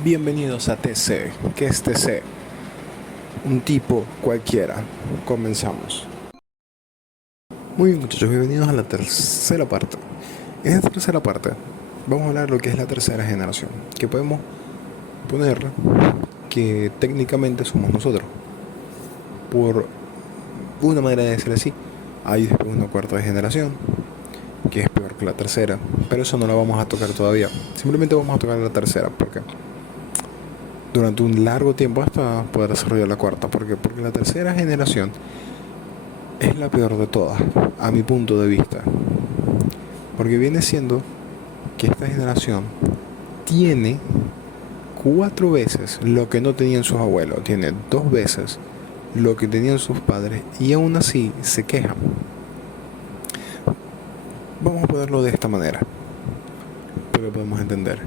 Bienvenidos a TC. ¿Qué es TC? Un tipo cualquiera. Comenzamos. Muy bien, muchachos, bienvenidos a la tercera parte. En esta tercera parte vamos a hablar de lo que es la tercera generación, que podemos poner que técnicamente somos nosotros. Por una manera de decir así, hay después una cuarta generación, que es peor que la tercera, pero eso no la vamos a tocar todavía. Simplemente vamos a tocar la tercera, porque durante un largo tiempo hasta poder desarrollar la cuarta. Porque la tercera generación es la peor de todas, a mi punto de vista. Porque viene siendo que esta generación tiene 4 veces lo que no tenían sus abuelos, tiene 2 veces lo que tenían sus padres y aún así se quejan. Vamos a ponerlo de esta manera, pero podemos entender.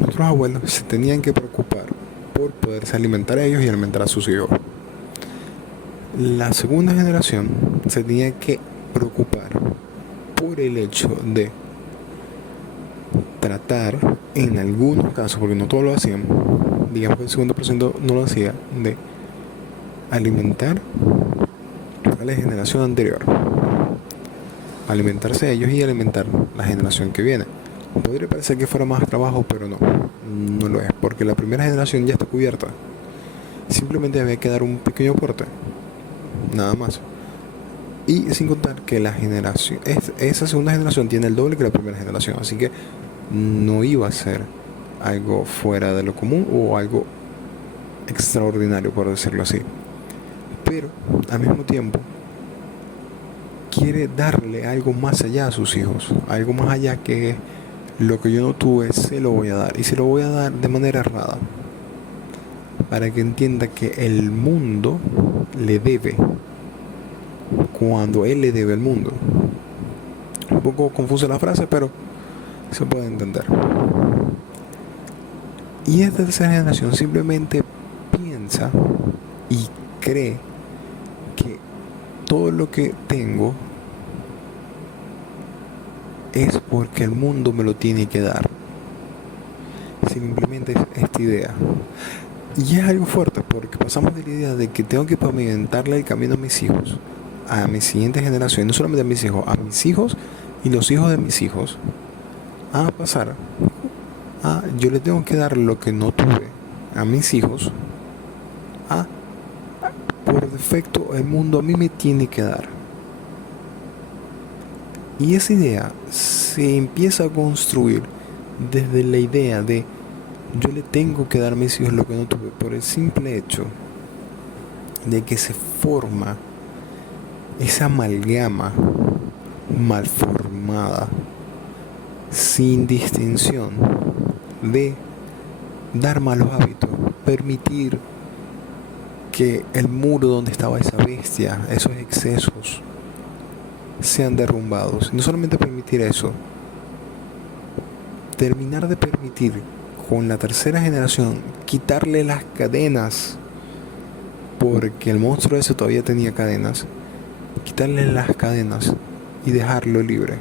Nuestros abuelos se tenían que preocupar por poderse alimentar a ellos y alimentar a sus hijos. La segunda generación se tenía que preocupar por el hecho de tratar, en algunos casos, porque no todos lo hacían, digamos que el 50% no lo hacía, de alimentar a la generación anterior, alimentarse a ellos y alimentar la generación que viene. Podría parecer que fuera más trabajo, pero no lo es, porque la primera generación ya está cubierta. Simplemente había que dar un pequeño aporte, nada más. Y sin contar que esa segunda generación tiene el doble que la primera generación, así que no iba a ser algo fuera de lo común o algo extraordinario, por decirlo así. Pero al mismo tiempo quiere darle algo más allá a sus hijos, algo más allá que lo que yo no tuve se lo voy a dar, y se lo voy a dar de manera errada, para que entienda que el mundo le debe cuando él le debe al mundo. Un poco confusa la frase, pero se puede entender. Y esta tercera generación simplemente piensa y cree que todo lo que tengo es porque el mundo me lo tiene que dar. Simplemente es esta idea. Y es algo fuerte, porque pasamos de la idea de que tengo que pavimentarle el camino a mis hijos, a mi siguiente generación, no solamente a mis hijos y los hijos de mis hijos, a pasar a yo le tengo que dar lo que no tuve a mis hijos, a por defecto el mundo a mí me tiene que dar. Y esa idea se empieza a construir desde la idea de yo le tengo que dar a mis hijos lo que no tuve, por el simple hecho de que se forma esa amalgama malformada, sin distinción, de dar malos hábitos, permitir que el muro donde estaba esa bestia, esos excesos, sean derrumbados. No solamente permitir eso, terminar de permitir con la tercera generación quitarle las cadenas, porque el monstruo ese todavía tenía cadenas, quitarle las cadenas y dejarlo libre.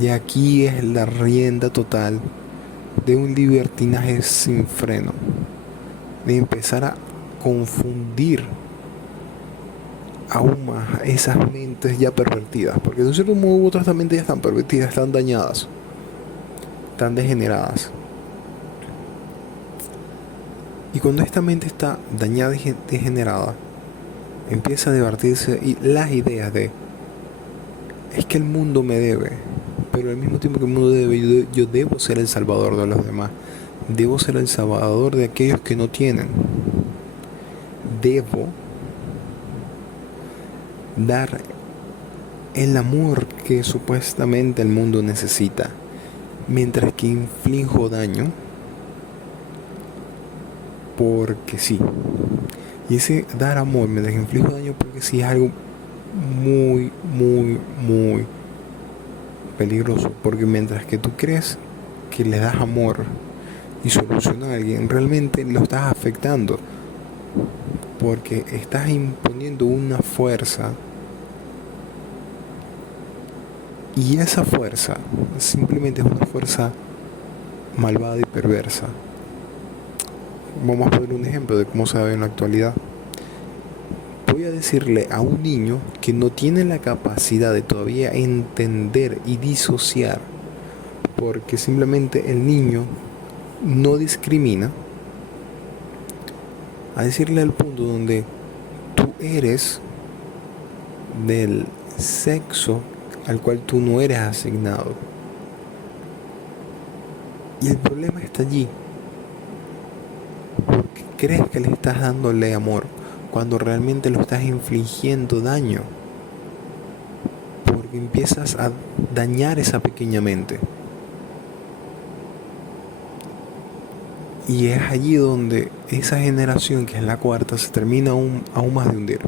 Y aquí es la rienda total de un libertinaje sin freno, de empezar a confundir aún más esas mentes ya pervertidas, porque de un cierto modo u otro estas mentes ya están pervertidas, están dañadas, están degeneradas. Y cuando esta mente está dañada y degenerada, empieza a debatirse las ideas de es que el mundo me debe, pero al mismo tiempo que el mundo debe, yo debo ser el salvador de los demás, debo ser el salvador de aquellos que no tienen, debo dar el amor que supuestamente el mundo necesita, mientras que inflijo daño porque sí. Y ese dar amor mientras inflijo daño porque sí es algo muy peligroso, porque mientras que tú crees que le das amor y solución a alguien, realmente lo estás afectando, porque estás imponiendo una fuerza, y esa fuerza simplemente es una fuerza malvada y perversa. Vamos a poner un ejemplo de cómo se ve en la actualidad. Voy a decirle a un niño que no tiene la capacidad de todavía entender y disociar, porque simplemente el niño no discrimina, a decirle al punto donde tú eres del sexo al cual tú no eres asignado. Y el problema está allí, porque crees que le estás dándole amor cuando realmente lo estás infligiendo daño, porque empiezas a dañar esa pequeña mente. Y es allí donde esa generación, que es la cuarta, se termina aún más de hundir.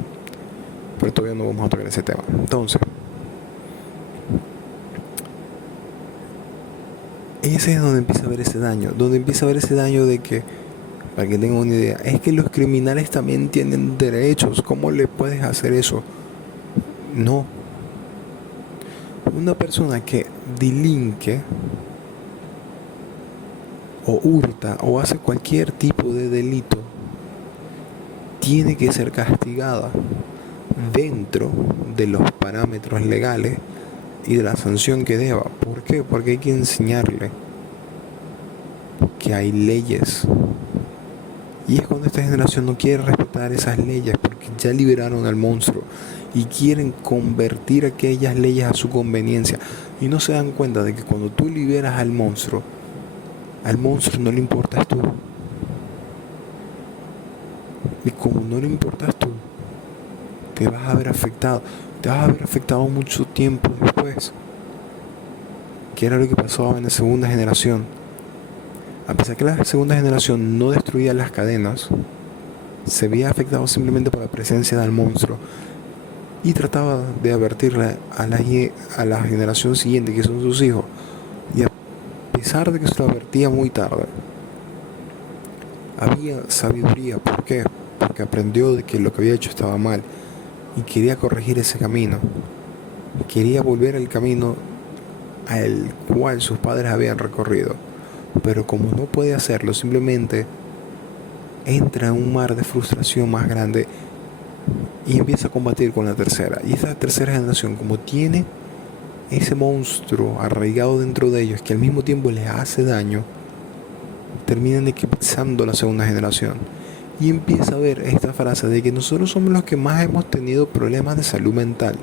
Pero todavía no vamos a tocar ese tema. Entonces, ese es donde empieza a haber ese daño. Donde empieza a haber ese daño de que, para que tengan una idea, es que los criminales también tienen derechos. ¿Cómo le puedes hacer eso? No. Una persona que delinque o hurta o hace cualquier tipo de delito tiene que ser castigada dentro de los parámetros legales y de la sanción que deba. ¿Por qué? Porque hay que enseñarle que hay leyes. Y es cuando esta generación no quiere respetar esas leyes, porque ya liberaron al monstruo y quieren convertir aquellas leyes a su conveniencia. Y no se dan cuenta de que cuando tú liberas al monstruo no le importas tú. Y como no le importas tú, te vas a ver afectado mucho tiempo después. Que era lo que pasaba en la segunda generación. A pesar que la segunda generación no destruía las cadenas, se veía afectado simplemente por la presencia del monstruo y trataba de advertirle a la generación siguiente, que son sus hijos. Y a pesar de que se lo advertía muy tarde, había sabiduría. ¿Por qué? Porque aprendió de que lo que había hecho estaba mal y quería corregir ese camino. Quería volver al camino al cual sus padres habían recorrido. Pero como no puede hacerlo, simplemente entra en un mar de frustración más grande y empieza a combatir con la tercera. Y esa tercera generación, como tiene ese monstruo arraigado dentro de ellos que al mismo tiempo les hace daño, terminan eclipsando la segunda generación. Y empieza a ver esta frase de que nosotros somos los que más hemos tenido problemas de salud mental.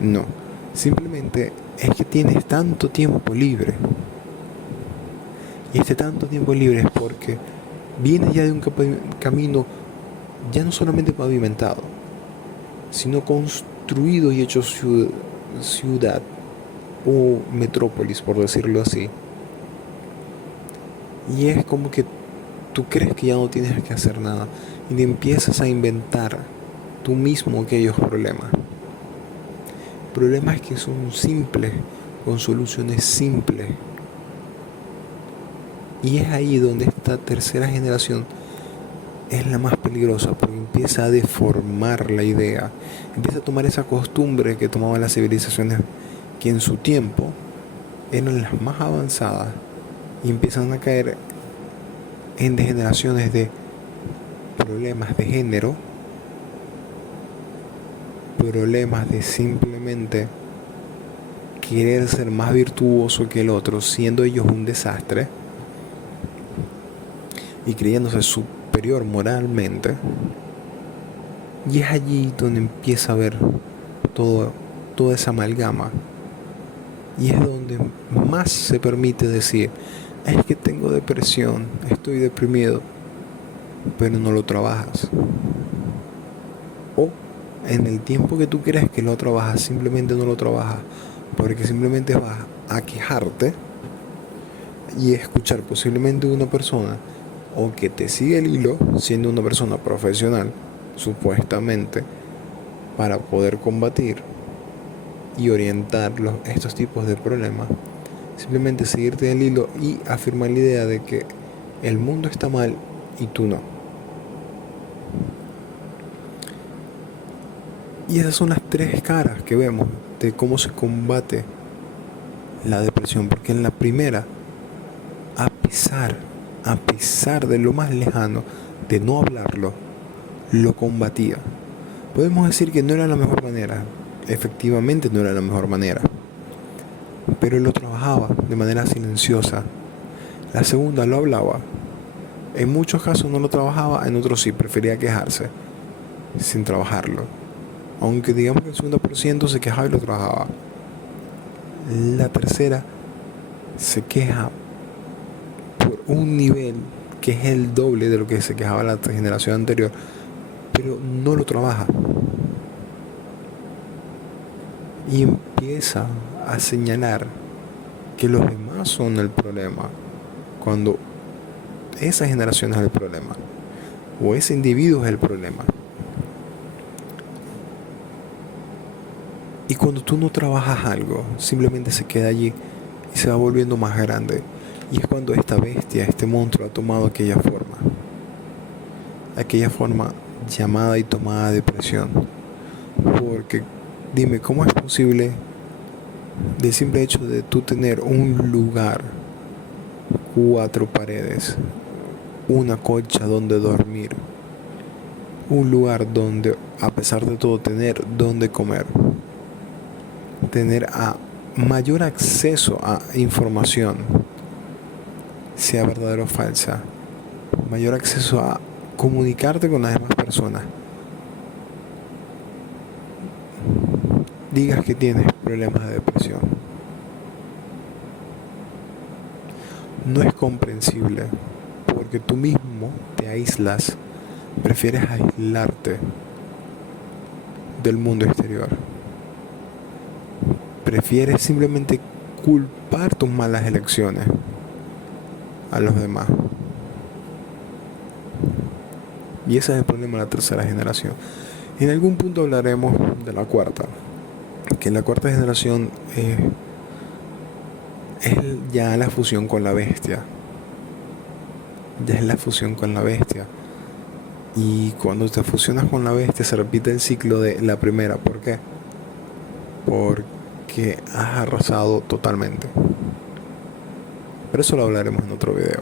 No, simplemente es que tienes tanto tiempo libre. Y este tanto tiempo libre es porque vienes ya de un camino ya no solamente pavimentado, sino construido y hecho ciudad o metrópolis, por decirlo así. Y es como que tú crees que ya no tienes que hacer nada y te empiezas a inventar tú mismo aquellos problemas. Problemas que son simples, con soluciones simples. Y es ahí donde esta tercera generación es la más peligrosa, porque empieza a deformar la idea, empieza a tomar esa costumbre que tomaban las civilizaciones que en su tiempo eran las más avanzadas, y empiezan a caer en degeneraciones de problemas de género, problemas de simplemente querer ser más virtuoso que el otro, siendo ellos un desastre y creyéndose superior moralmente. Y es allí donde empieza a ver toda esa amalgama. Y es donde más se permite decir, es que tengo depresión, estoy deprimido, pero no lo trabajas. O en el tiempo que tú crees que lo trabajas, simplemente no lo trabajas, porque simplemente vas a quejarte y escuchar posiblemente una persona o que te sigue el hilo, siendo una persona profesional, supuestamente, para poder combatir y orientar estos tipos de problemas. Simplemente seguirte el hilo y afirmar la idea de que el mundo está mal y tú no. Y esas son las tres caras que vemos de cómo se combate la depresión, porque en la primera a pesar, a pesar de lo más lejano, de no hablarlo, lo combatía. Podemos decir que no era la mejor manera, efectivamente no era la mejor manera, pero lo trabajaba de manera silenciosa. La segunda lo hablaba. En muchos casos no lo trabajaba, en otros sí, prefería quejarse sin trabajarlo. Aunque digamos que el 50% se quejaba y lo trabajaba. La tercera se queja por un nivel que es el doble de lo que se quejaba la generación anterior, pero no lo trabaja. Y empieza a señalar que los demás son el problema, cuando esa generación es el problema, o ese individuo es el problema. Y cuando tú no trabajas algo, simplemente se queda allí y se va volviendo más grande. Y es cuando esta bestia, este monstruo ha tomado aquella forma llamada y tomada depresión. Porque dime, ¿cómo es posible del simple hecho de tú tener un lugar, 4 paredes, una colcha donde dormir, un lugar donde a pesar de todo tener donde comer, tener mayor acceso a información, sea verdadera o falsa, mayor acceso a comunicarte con las demás personas, digas que tienes problemas de depresión? No es comprensible, porque tú mismo te aíslas, prefieres aislarte del mundo exterior, prefieres simplemente culpar tus malas elecciones a los demás. Y ese es el problema de la tercera generación. En algún punto hablaremos de la cuarta, que la cuarta generación es ya la fusión con la bestia. Ya es la fusión con la bestia. Y cuando te fusionas con la bestia se repite el ciclo de la primera. ¿Por qué? Porque has arrasado totalmente. Pero eso lo hablaremos en otro video.